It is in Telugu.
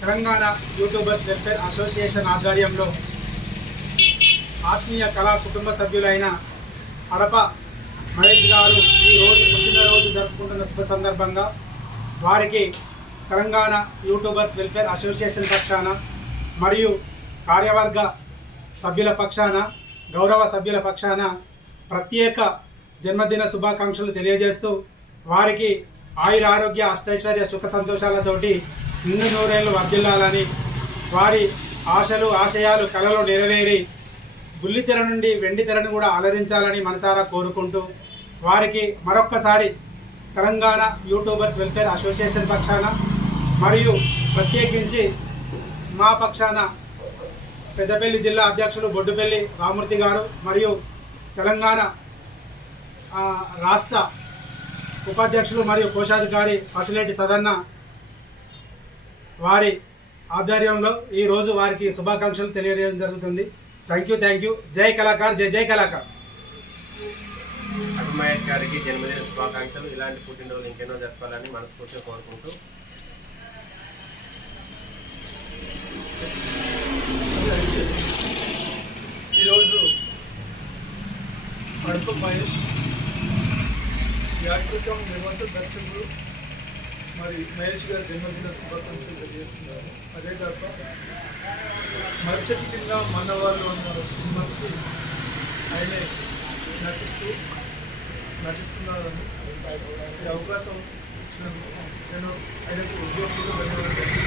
తెలంగాణ యూట్యూబర్స్ వెల్ఫేర్ అసోసియేషన్ ఆధ్వర్యంలో ఆత్మీయ కళా కుటుంబ సభ్యులైన అడప మహేష్ గారు ఈ రోజు పుట్టినరోజు జరుపుకుంటున్న శుభ సందర్భంగా వారికి తెలంగాణ యూట్యూబర్స్ వెల్ఫేర్ అసోసియేషన్ పక్షాన మరియు కార్యవర్గ సభ్యుల పక్షాన గౌరవ సభ్యుల పక్షాన ప్రత్యేక జన్మదిన శుభాకాంక్షలు తెలియజేస్తూ వారికి ఆయుర ఆరోగ్య అష్టైశ్వర్య సుఖ సంతోషాలతోటి నిండు నూరేళ్ళు వర్ధిల్లాలని వారి ఆశలు ఆశయాలు కలలు నెరవేరి బుల్లితెర నుండి వెండి తెరను కూడా అలరించాలని మనసారా కోరుకుంటూ వారికి మరొక్కసారి తెలంగాణ యూట్యూబర్స్ వెల్ఫేర్ అసోసియేషన్ పక్షాన మరియు ప్రత్యేకించి మా పక్షాన పెద్దపల్లి జిల్లా అధ్యక్షులు బొడ్డుపల్లి రామూర్తి గారు మరియు తెలంగాణ రాష్ట్ర ఉపాధ్యక్షులు మరియు కోశాధికారి పసిలేటి సదన్న వారి ఆధ్వర్యంలో ఈరోజు వారికి శుభాకాంక్షలు తెలియజేయడం జరుగుతుంది. థ్యాంక్ యూ థ్యాంక్ యూ జై కళాకార్ జై జై కళాకార్. అటు మహేష్ గారికి జన్మదిన శుభాకాంక్షలు. ఇలాంటి పుట్టినరోజులు ఇంకెన్నో జరపాలని మనస్ఫూర్తిగా కోరుకుంటూ. ఈరోజు అడుపు మహేష్ యాత్రికం నిబంధ దర్శకుడు మరి మహేష్ గారి జన్మదిన శుభాకాంక్షలు తెలియజేస్తున్నారు. అదే కాక మరుసటి కింద మనవాళ్ళు అన్న సినిమాకి ఆయనే నటిస్తూ నటిస్తున్నారని ఈ అవకాశం ఇచ్చినందుకు నేను ఆయనకు ఉద్యోగులు ధన్యవాదాలు.